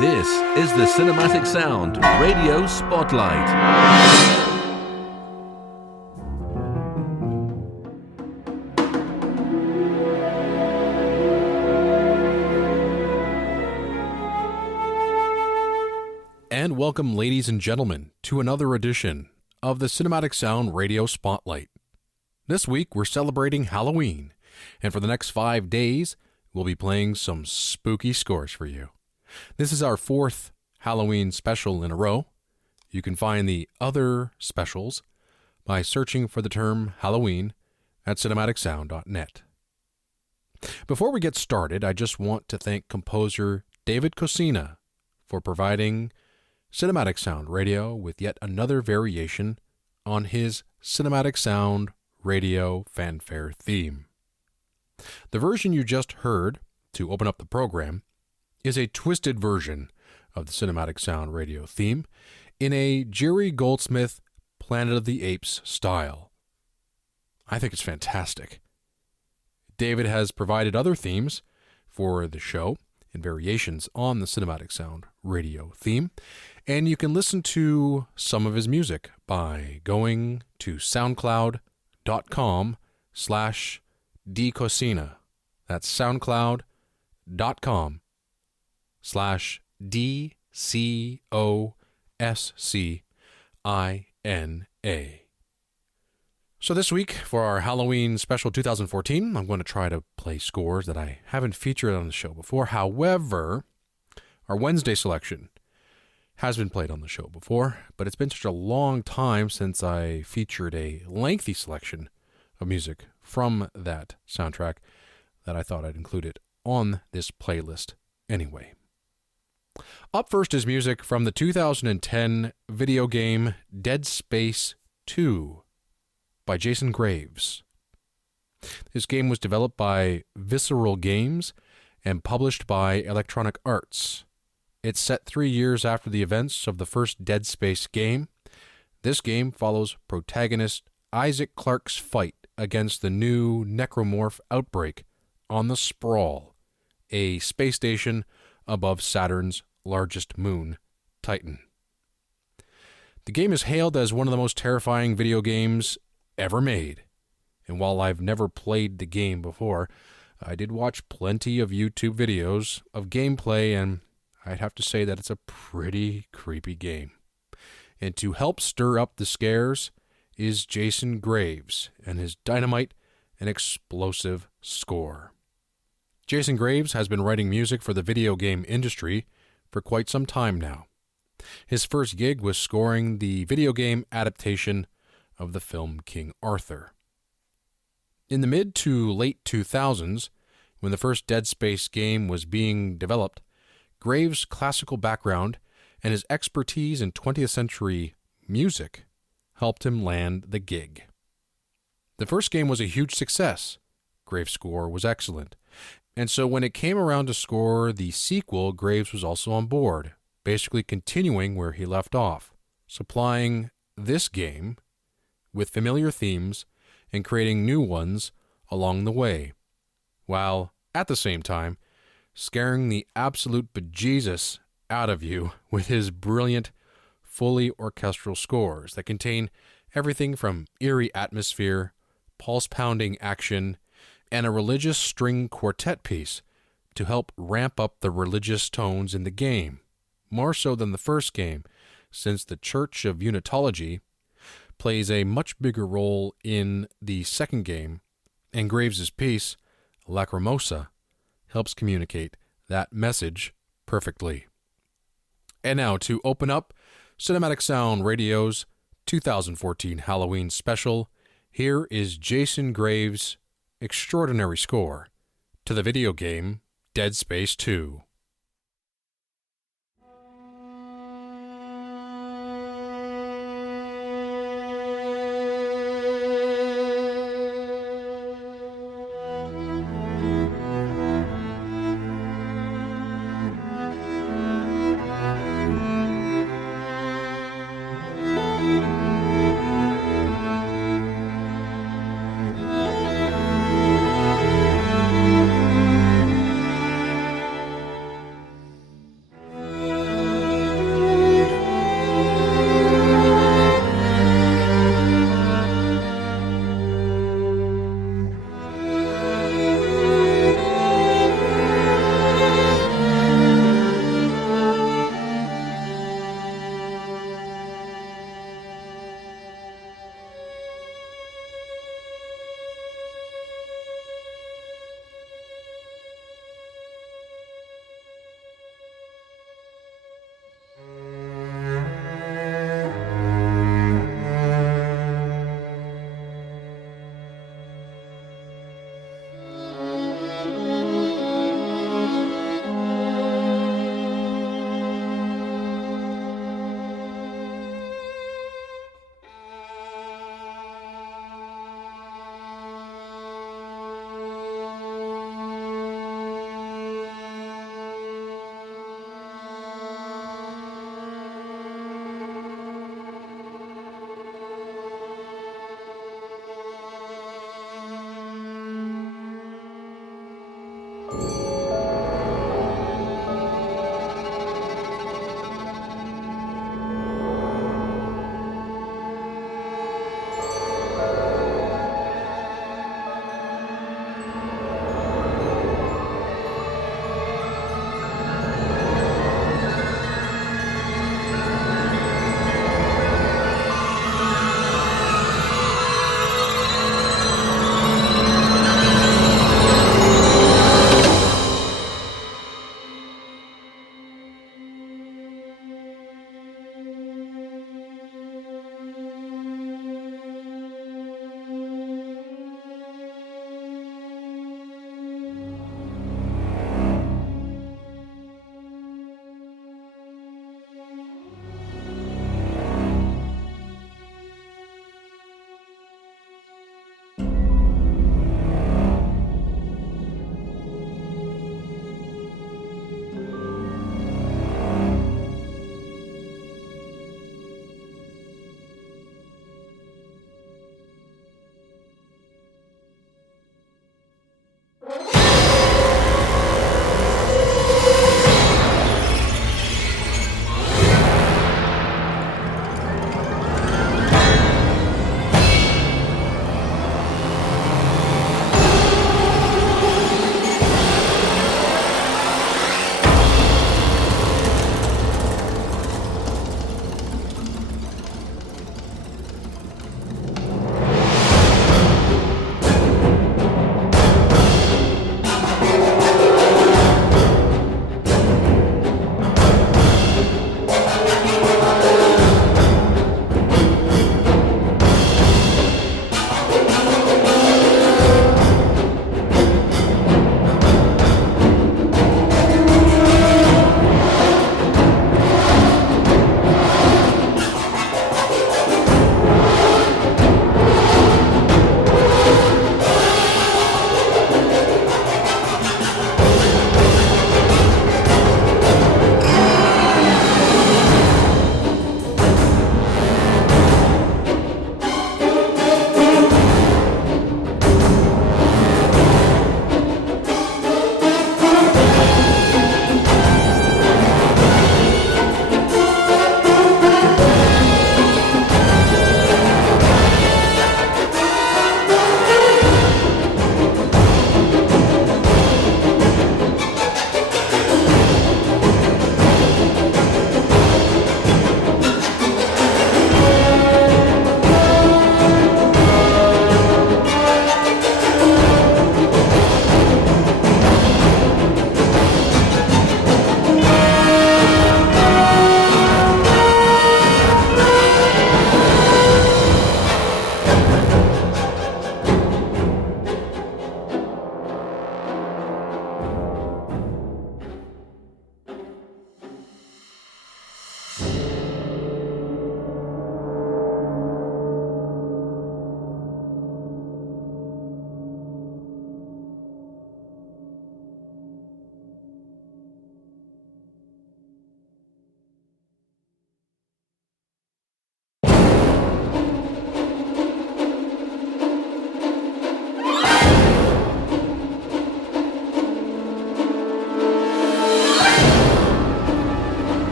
This is the Cinematic Sound Radio Spotlight. And welcome, ladies and gentlemen, to another edition of the Cinematic Sound Radio Spotlight. This week, we're celebrating Halloween, and for the next 5 days, we'll be playing some spooky scores for you. This is our fourth Halloween special in a row. You can find the other specials by searching for the term Halloween at cinematicsound.net. Before we get started, I just want to thank composer David Cosina for providing Cinematic Sound Radio with yet another variation on his Cinematic Sound Radio fanfare theme. The version you just heard to open up the program is a twisted version of the Cinematic Sound Radio theme in a Jerry Goldsmith Planet of the Apes style. I think it's fantastic. David has provided other themes for the show and variations on the Cinematic Sound Radio theme, and you can listen to some of his music by going to soundcloud.com/dcosina. That's soundcloud.com/DCOSCINA. So this week, for our Halloween special 2014, I'm going to try to play scores that I haven't featured on the show before. However, our Wednesday selection has been played on the show before, but it's been such a long time since I featured a lengthy selection of music from that soundtrack that I thought I'd include it on this playlist anyway. Up first is music from the 2010 video game Dead Space 2 by Jason Graves. This game was developed by Visceral Games and published by Electronic Arts. It's set 3 years after the events of the first Dead Space game. This game follows protagonist Isaac Clarke's fight against the new necromorph outbreak on the Sprawl, a space station above Saturn's largest moon, Titan. The game is hailed as one of the most terrifying video games ever made, and while I've never played the game before, I did watch plenty of YouTube videos of gameplay, and I'd have to say that it's a pretty creepy game. And to help stir up the scares is Jason Graves and his dynamite and explosive score. Jason Graves has been writing music for the video game industry for quite some time now. His first gig was scoring the video game adaptation of the film King Arthur. In the mid to late 2000s, when the first Dead Space game was being developed, Graves' classical background and his expertise in 20th century music helped him land the gig. The first game was a huge success. Graves' score was excellent. And so when it came around to score the sequel, Graves was also on board, basically continuing where he left off, supplying this game with familiar themes and creating new ones along the way, while at the same time scaring the absolute bejesus out of you with his brilliant, fully orchestral scores that contain everything from eerie atmosphere, pulse-pounding action, and a religious string quartet piece to help ramp up the religious tones in the game, more so than the first game, since the Church of Unitology plays a much bigger role in the second game, and Graves' piece, Lacrimosa, helps communicate that message perfectly. And now, to open up Cinematic Sound Radio's 2014 Halloween special, here is Jason Graves' extraordinary score to the video game Dead Space 2.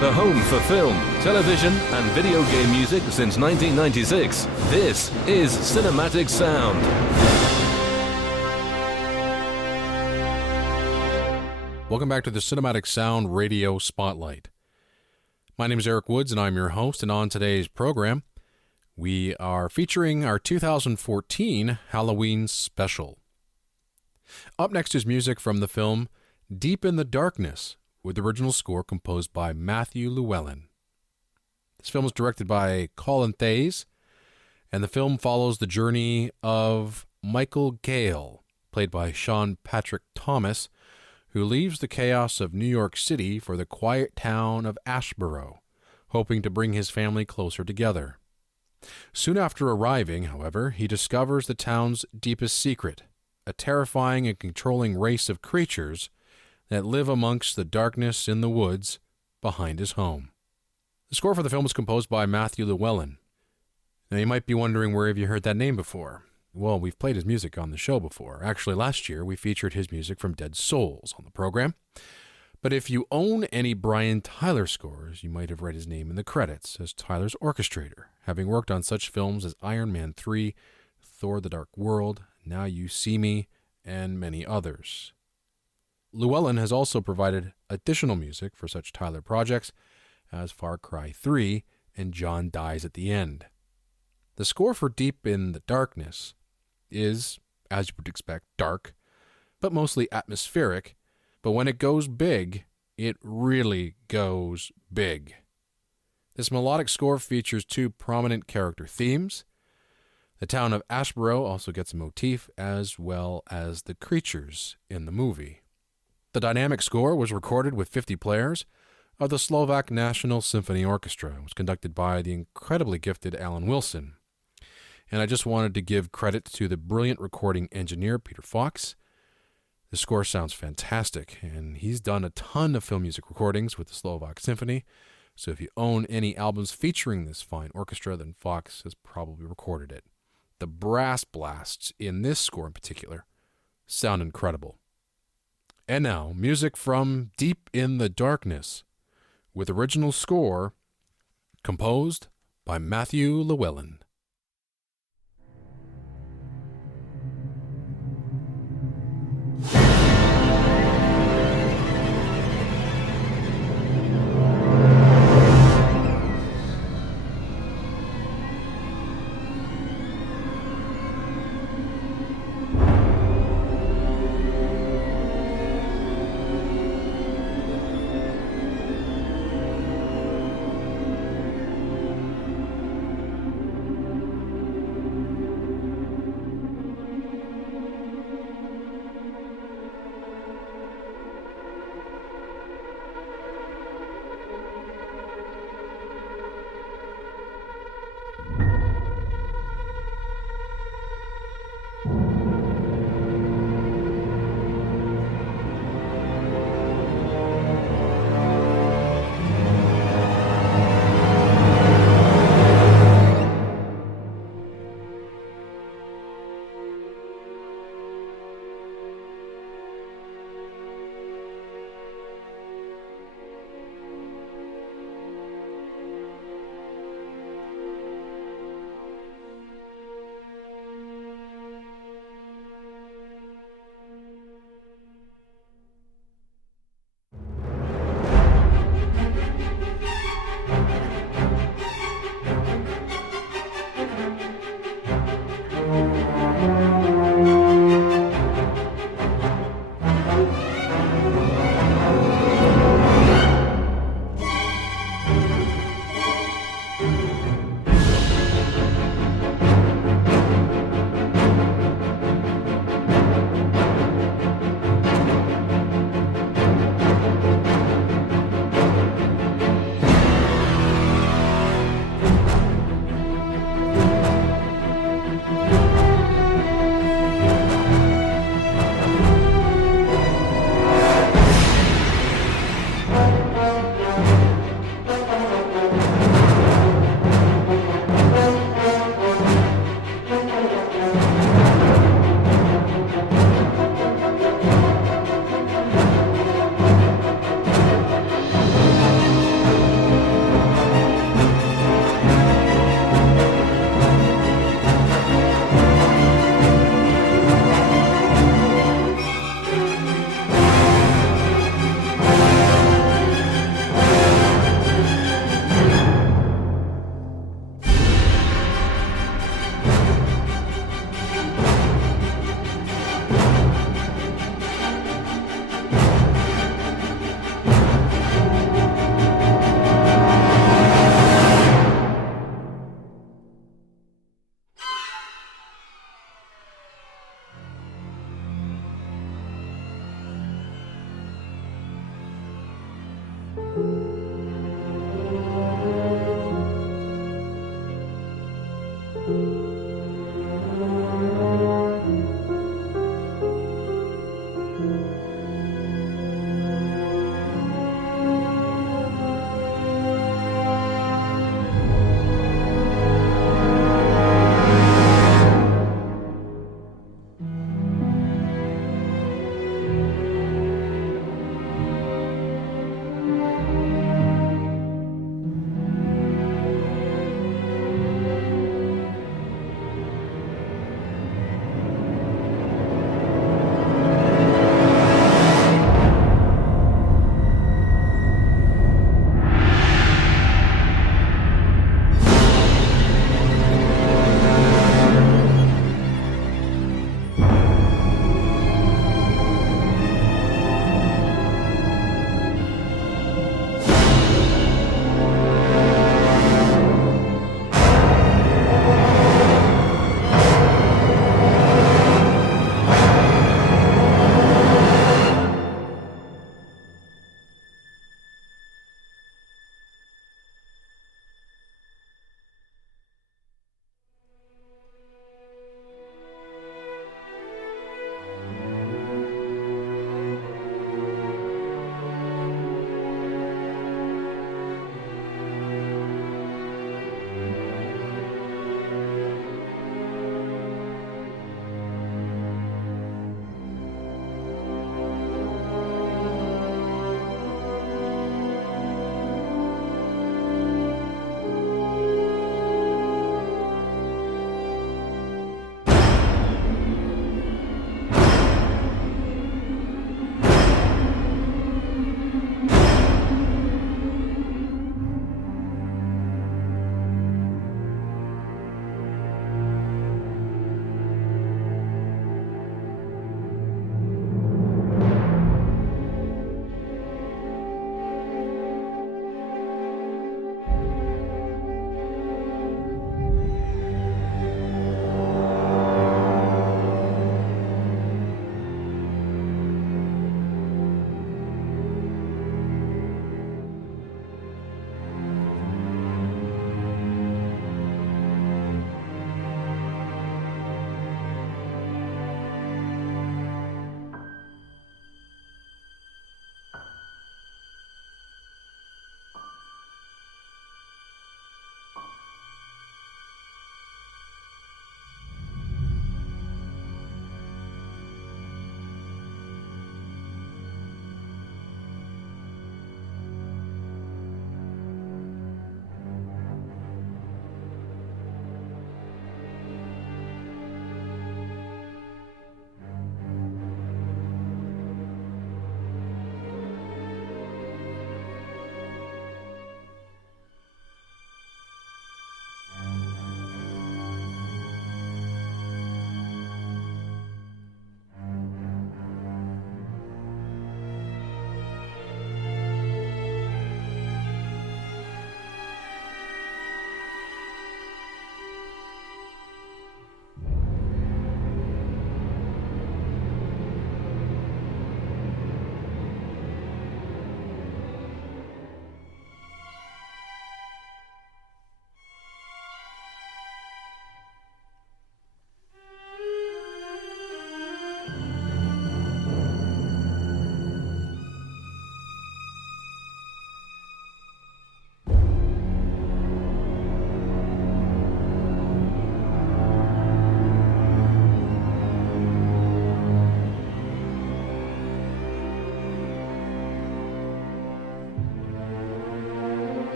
The home for film, television, and video game music since 1996. This is Cinematic Sound. Welcome back to the Cinematic Sound Radio Spotlight. My name is Eric Woods, and I'm your host. And on today's program, we are featuring our 2014 Halloween special. Up next is music from the film Deep in the Darkness, with the original score composed by Matthew Llewellyn. This film is directed by Colin Thays, and the film follows the journey of Michael Gale, played by Sean Patrick Thomas, who leaves the chaos of New York City for the quiet town of Ashboro, hoping to bring his family closer together. Soon after arriving, however, he discovers the town's deepest secret, a terrifying and controlling race of creatures that live amongst the darkness in the woods behind his home. The score for the film was composed by Matthew Llewellyn. Now, you might be wondering, where have you heard that name before? Well, we've played his music on the show before. Actually, last year we featured his music from Dead Souls on the program. But if you own any Brian Tyler scores, you might have read his name in the credits as Tyler's orchestrator, having worked on such films as Iron Man 3, Thor: The Dark World, Now You See Me, and many others. Llewellyn has also provided additional music for such Tyler projects as Far Cry 3 and John Dies at the End. The score for Deep in the Darkness is, as you would expect, dark, but mostly atmospheric. But when it goes big, it really goes big. This melodic score features two prominent character themes. The town of Ashboro also gets a motif, as well as the creatures in the movie. The dynamic score was recorded with 50 players of the Slovak National Symphony Orchestra. It was conducted by the incredibly gifted Alan Wilson. And I just wanted to give credit to the brilliant recording engineer, Peter Fox. The score sounds fantastic, and he's done a ton of film music recordings with the Slovak Symphony. So if you own any albums featuring this fine orchestra, then Fox has probably recorded it. The brass blasts in this score in particular sound incredible. And now, music from Deep in the Darkness, with original score composed by Matthew Llewellyn.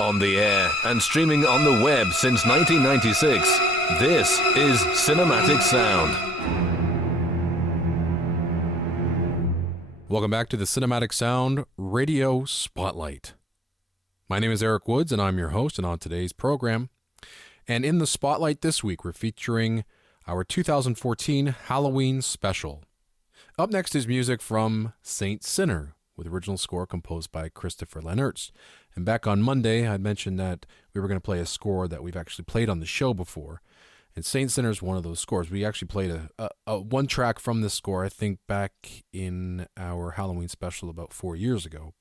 On the air and streaming on the web since 1996, this is Cinematic Sound. Welcome back to the Cinematic Sound Radio Spotlight. My name is Eric Woods, and I'm your host, and on today's program. And in the Spotlight this week, we're featuring our 2014 Halloween special. Up next is music from Saint Sinner, with original score composed by Christopher Lennertz. And back on Monday, I mentioned that we were going to play a score that we've actually played on the show before. And Saint Sinner is one of those scores. We actually played a one track from this score, I think, back in our Halloween special about 4 years ago.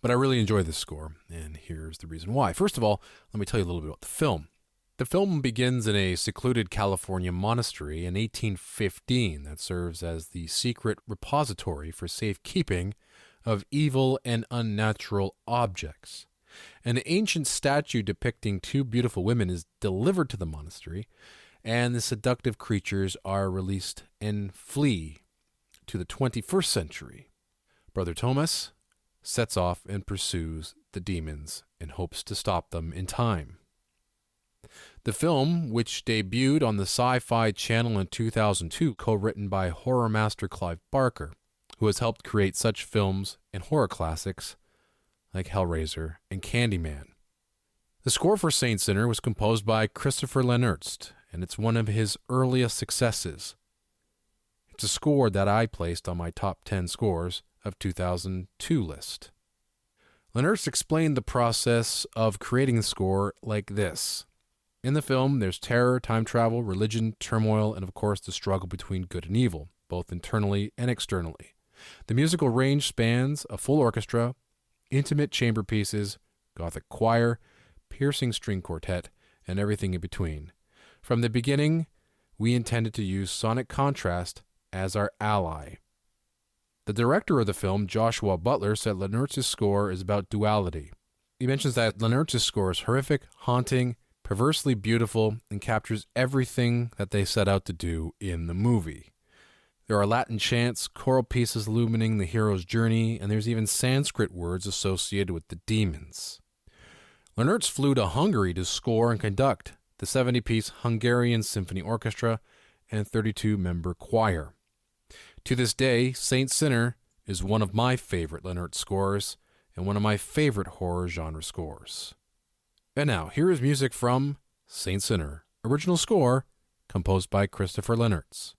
But I really enjoy this score, and here's the reason why. First of all, let me tell you a little bit about the film. The film begins in a secluded California monastery in 1815 that serves as the secret repository for safekeeping of evil and unnatural objects. An ancient statue depicting two beautiful women is delivered to the monastery, and the seductive creatures are released and flee to the 21st century. Brother Thomas sets off and pursues the demons and hopes to stop them in time. The film, which debuted on the Sci-Fi Channel in 2002, co-written by horror master Clive Barker, who has helped create such films and horror classics like Hellraiser and Candyman. The score for Saint Sinner was composed by Christopher Lennertz, and it's one of his earliest successes. It's a score that I placed on my top 10 scores of 2002 list. Lennertz explained the process of creating the score like this. In the film, there's terror, time travel, religion, turmoil, and of course the struggle between good and evil, both internally and externally. The musical range spans a full orchestra, intimate chamber pieces, Gothic choir, piercing string quartet, and everything in between. From the beginning, we intended to use sonic contrast as our ally. The director of the film, Joshua Butler, said Lennertz's score is about duality. He mentions that Lennertz's score is horrific, haunting, perversely beautiful, and captures everything that they set out to do in the movie. There are Latin chants, choral pieces illuminating the hero's journey, and there's even Sanskrit words associated with the demons. Lennertz flew to Hungary to score and conduct the 70-piece Hungarian Symphony Orchestra and 32-member choir. To this day, Saint Sinner is one of my favorite Lennertz scores and one of my favorite horror genre scores. And now, here is music from Saint Sinner, original score composed by Christopher Lennertz.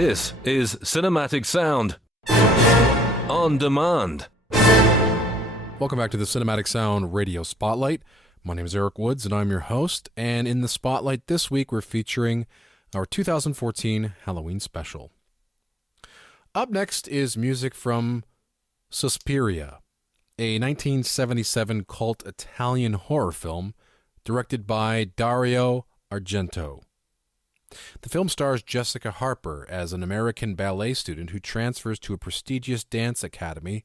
This is Cinematic Sound on demand. Welcome back to the Cinematic Sound Radio Spotlight. My name is Eric Woods, and I'm your host. And in the Spotlight this week, we're featuring our 2014 Halloween special. Up next is music from Suspiria, a 1977 cult Italian horror film directed by Dario Argento. The film stars Jessica Harper as an American ballet student who transfers to a prestigious dance academy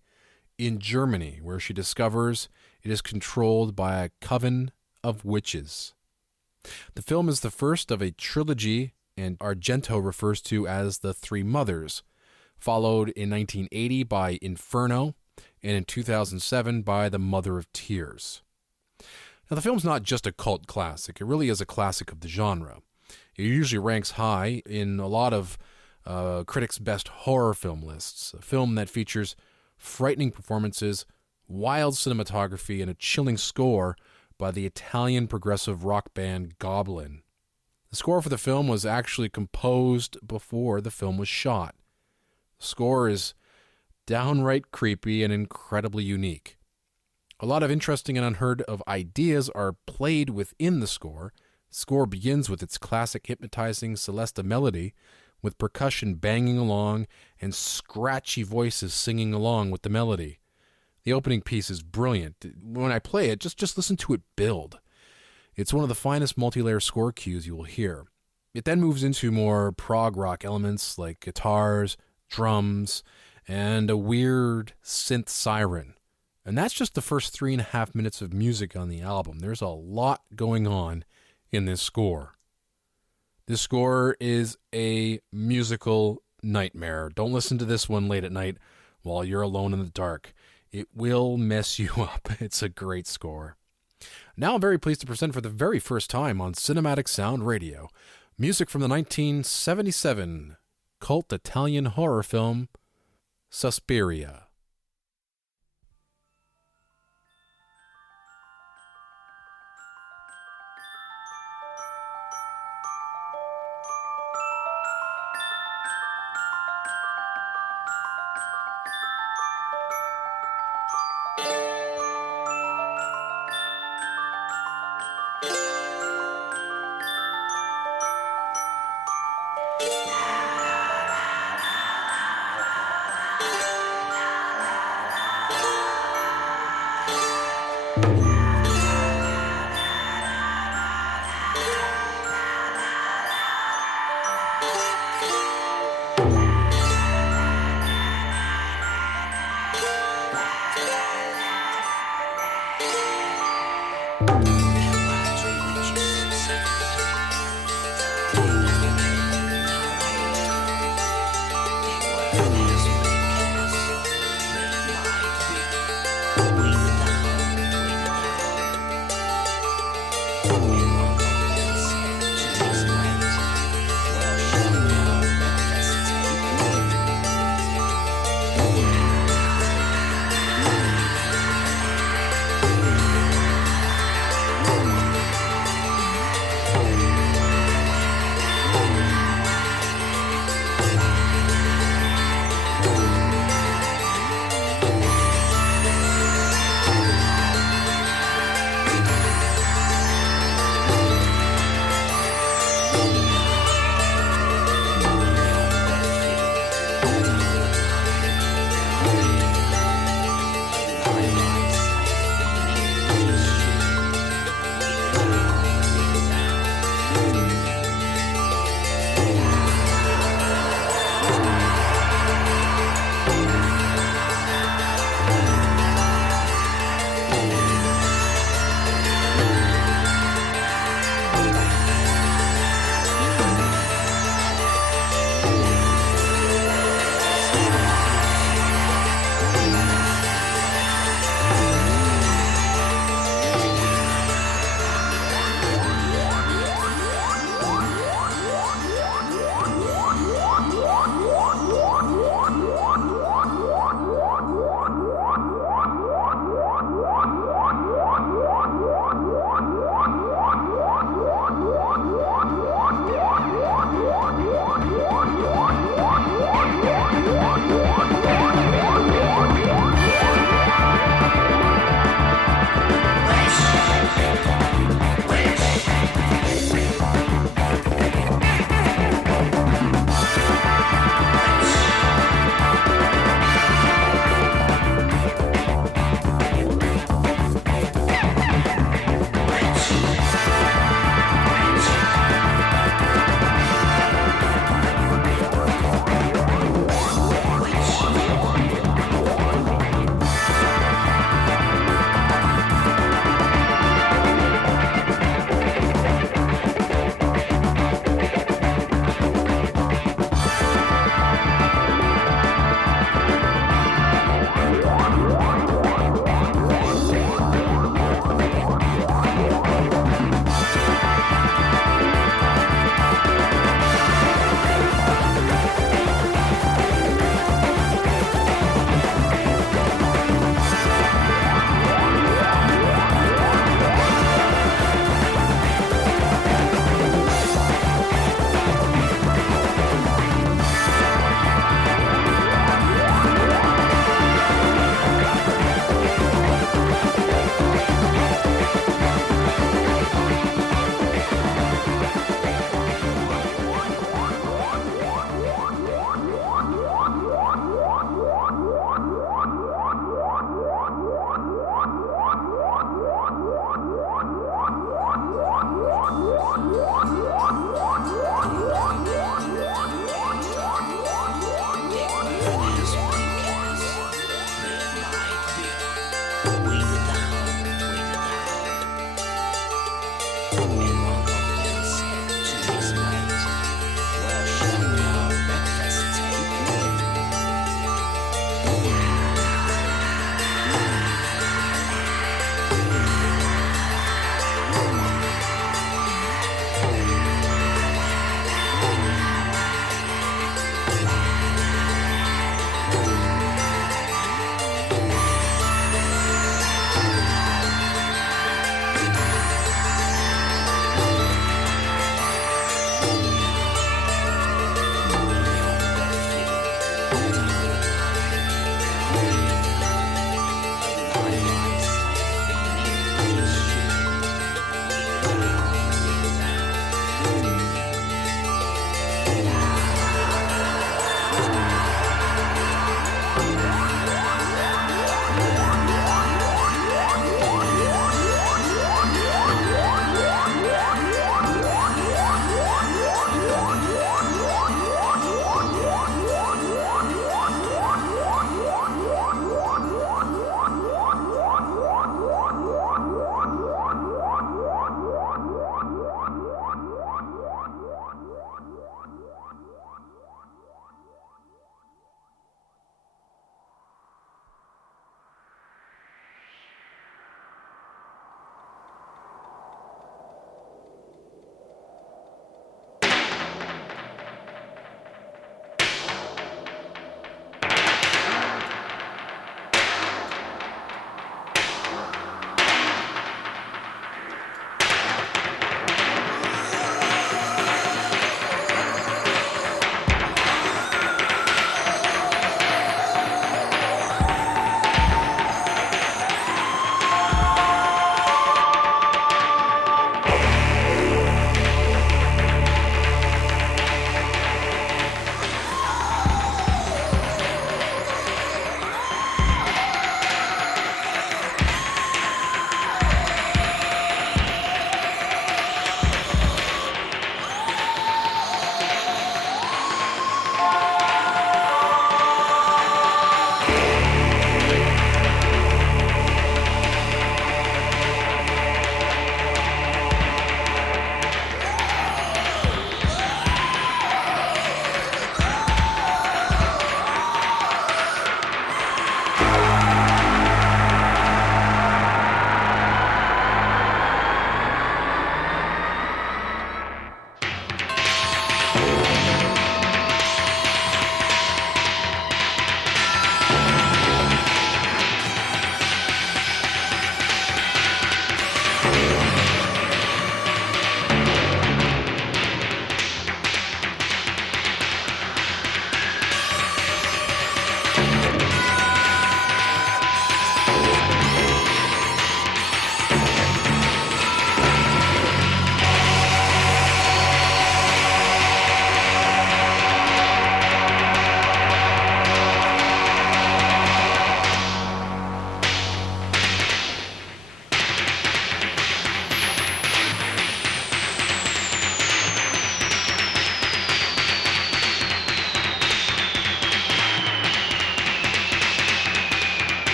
in Germany, where she discovers it is controlled by a coven of witches. The film is the first of a trilogy, and Argento refers to as the Three Mothers, followed in 1980 by Inferno, and in 2007 by The Mother of Tears. Now, the film's not just a cult classic, it really is a classic of the genre. It usually ranks high in a lot of critics' best horror film lists, a film that features frightening performances, wild cinematography, and a chilling score by the Italian progressive rock band Goblin. The score for the film was actually composed before the film was shot. The score is downright creepy and incredibly unique. A lot of interesting and unheard of ideas are played within the score. The score begins with its classic hypnotizing Celesta melody, with percussion banging along and scratchy voices singing along with the melody. The opening piece is brilliant. When I play it, just listen to it build. It's one of the finest multi-layer score cues you will hear. It then moves into more prog rock elements like guitars, drums, and a weird synth siren. And that's just the first 3.5 minutes of music on the album. There's a lot going on in this score. This score is a musical nightmare. Don't listen to this one late at night while you're alone in the dark. It will mess you up. It's a great score. Now I'm very pleased to present for the very first time on Cinematic Sound Radio music from the 1977 cult Italian horror film Suspiria.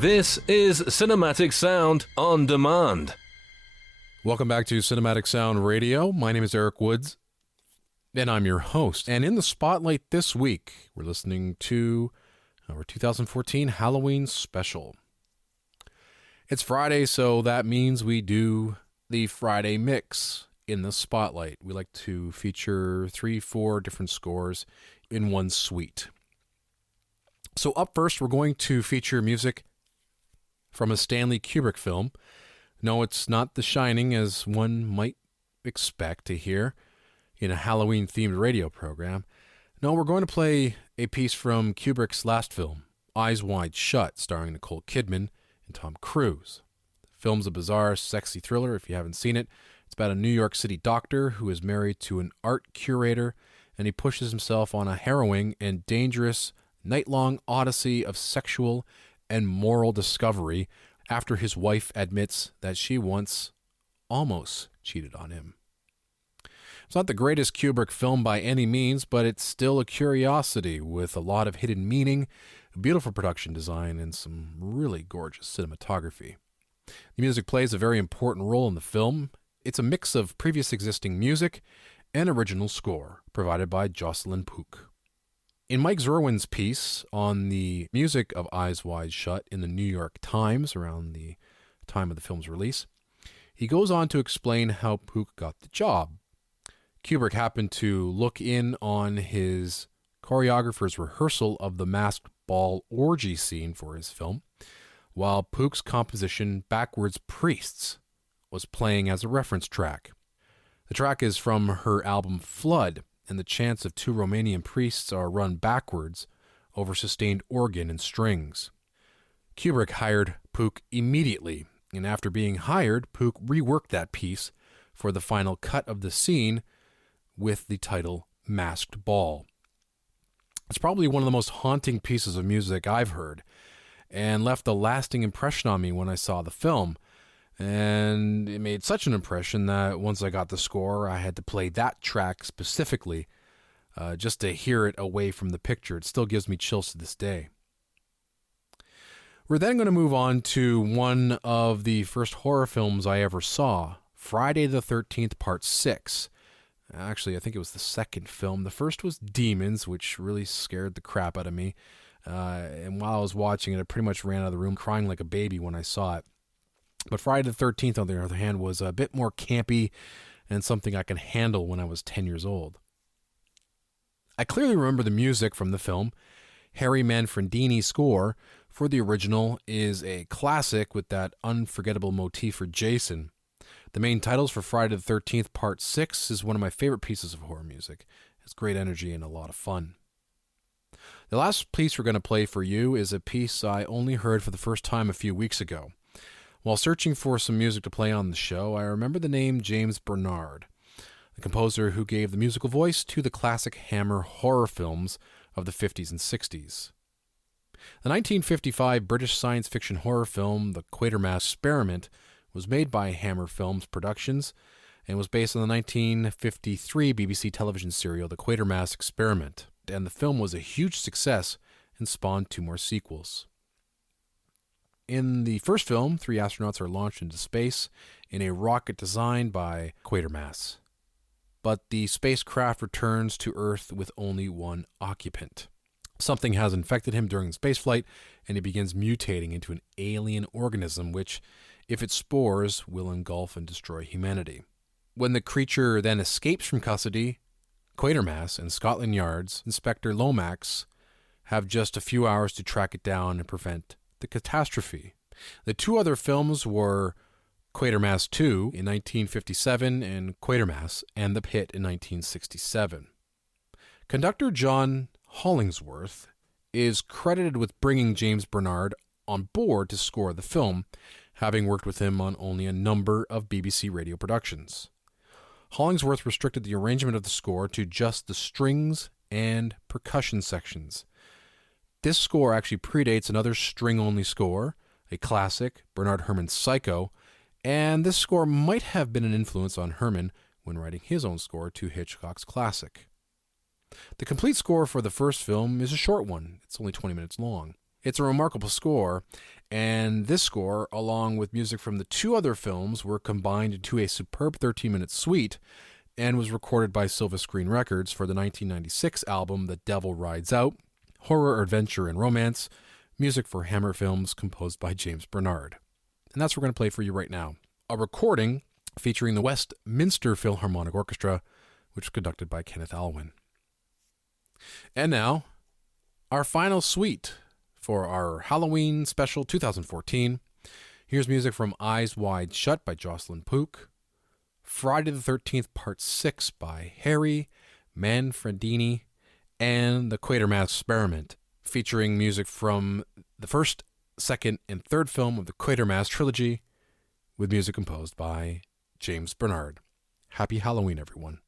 This is Cinematic Sound on Demand. Welcome back to Cinematic Sound Radio. My name is Eric Woods, and I'm your host. And in the spotlight this week, we're listening to our 2014 Halloween special. It's Friday, so that means we do the Friday mix in the spotlight. We like to feature 3-4 different scores in one suite. So up first, we're going to feature music from a Stanley Kubrick film. No, it's not The Shining, as one might expect to hear in a Halloween-themed radio program. No, we're going to play a piece from Kubrick's last film, Eyes Wide Shut, starring Nicole Kidman and Tom Cruise. The film's a bizarre, sexy thriller, if you haven't seen it. It's about a New York City doctor who is married to an art curator, and he pushes himself on a harrowing and dangerous night-long odyssey of sexual and moral discovery after his wife admits that she once almost cheated on him. It's not the greatest Kubrick film by any means, but it's still a curiosity with a lot of hidden meaning, beautiful production design, and some really gorgeous cinematography. The music plays a very important role in the film. It's a mix of previous existing music and original score provided by Jocelyn Pook. In Mike Zerwin's piece on the music of Eyes Wide Shut in the New York Times around the time of the film's release, he goes on to explain how Pook got the job. Kubrick happened to look in on his choreographer's rehearsal of the masked ball orgy scene for his film, while Pook's composition Backwards Priests was playing as a reference track. The track is from her album Flood, and the chants of two Romanian priests are run backwards over sustained organ and strings. Kubrick hired Pook immediately, and after being hired, Pook reworked that piece for the final cut of the scene with the title Masked Ball. It's probably one of the most haunting pieces of music I've heard, and left a lasting impression on me when I saw the film. And it made such an impression that once I got the score, I had to play that track specifically just to hear it away from the picture. It still gives me chills to this day. We're then going to move on to one of the first horror films I ever saw, Friday the 13th, Part 6. Actually, I think it was the second film. The first was Demons, which really scared the crap out of me. And while I was watching it, I pretty much ran out of the room crying like a baby when I saw it. But Friday the 13th, on the other hand, was a bit more campy and something I can handle when I was 10 years old. I clearly remember the music from the film. Harry Manfredini's score for the original is a classic with that unforgettable motif for Jason. The main titles for Friday the 13th, Part 6 is one of my favorite pieces of horror music. It's great energy and a lot of fun. The last piece we're going to play for you is a piece I only heard for the first time a few weeks ago. While searching for some music to play on the show, I remember the name James Bernard, the composer who gave the musical voice to the classic Hammer horror films of the 50s and 60s. The 1955 British science fiction horror film The Quatermass Experiment was made by Hammer Films Productions and was based on the 1953 BBC television serial The Quatermass Experiment, and the film was a huge success and spawned 2 more sequels. In the first film, 3 astronauts are launched into space in a rocket designed by Quatermass. But the spacecraft returns to Earth with only 1 occupant. Something has infected him during the spaceflight, and he begins mutating into an alien organism which, if it spores, will engulf and destroy humanity. When the creature then escapes from custody, Quatermass and Scotland Yard's Inspector Lomax have just a few hours to track it down and prevent the catastrophe. The 2 other films were Quatermass 2 in 1957 and Quatermass and the Pit in 1967. Conductor John Hollingsworth is credited with bringing James Bernard on board to score the film, having worked with him on only a number of BBC radio productions. Hollingsworth restricted the arrangement of the score to just the strings and percussion sections. This score actually predates another string-only score, a classic, Bernard Herrmann's Psycho, and this score might have been an influence on Herrmann when writing his own score to Hitchcock's classic. The complete score for the first film is a short one. It's only 20 minutes long. It's a remarkable score, and this score, along with music from the two other films, were combined into a superb 13-minute suite and was recorded by Silva Screen Records for the 1996 album The Devil Rides Out, Horror, Adventure, and Romance, music for Hammer Films composed by James Bernard. And that's what we're going to play for you right now. A recording featuring the Westminster Philharmonic Orchestra, which was conducted by Kenneth Alwyn. And now, our final suite for our Halloween special 2014. Here's music from Eyes Wide Shut by Jocelyn Pook, Friday the 13th Part 6 by Harry Manfredini, and The Quatermass Experiment, featuring music from the first, second, and third film of the Quatermass trilogy, with music composed by James Bernard. Happy Halloween, everyone.